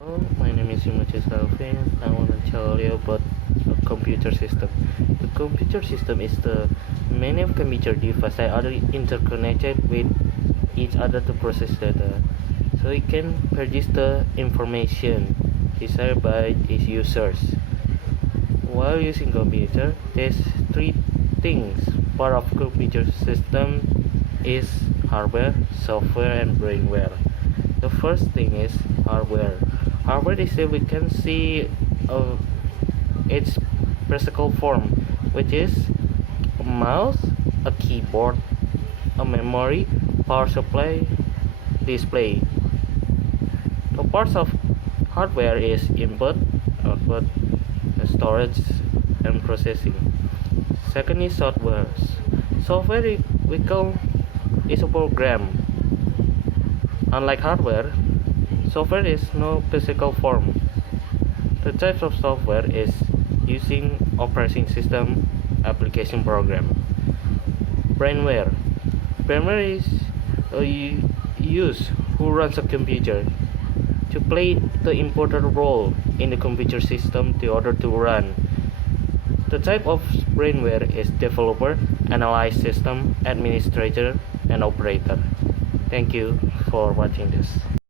Hello, my name is Yumachi Salvin. I want to tell you about a computer system. The computer system is the many of computer devices that are interconnected with each other to process data. So it can produce the information desired by its users. While using computer, there's three things. Part of computer system is hardware, software, and brainware. The first thing is hardware. Hardware is that we can see its physical form, which is a mouse, a keyboard, a memory, power supply, display. The parts of hardware is input, output, storage, and processing. Second is software. Software we call is a program. Unlike hardware, software is no physical form. The types of software is using operating system application program. Brainware. Brainware is a use who runs a computer to play the important role in the computer system in order to run. The type of brainware is developer, analyze system, administrator, and operator. Thank you for watching this.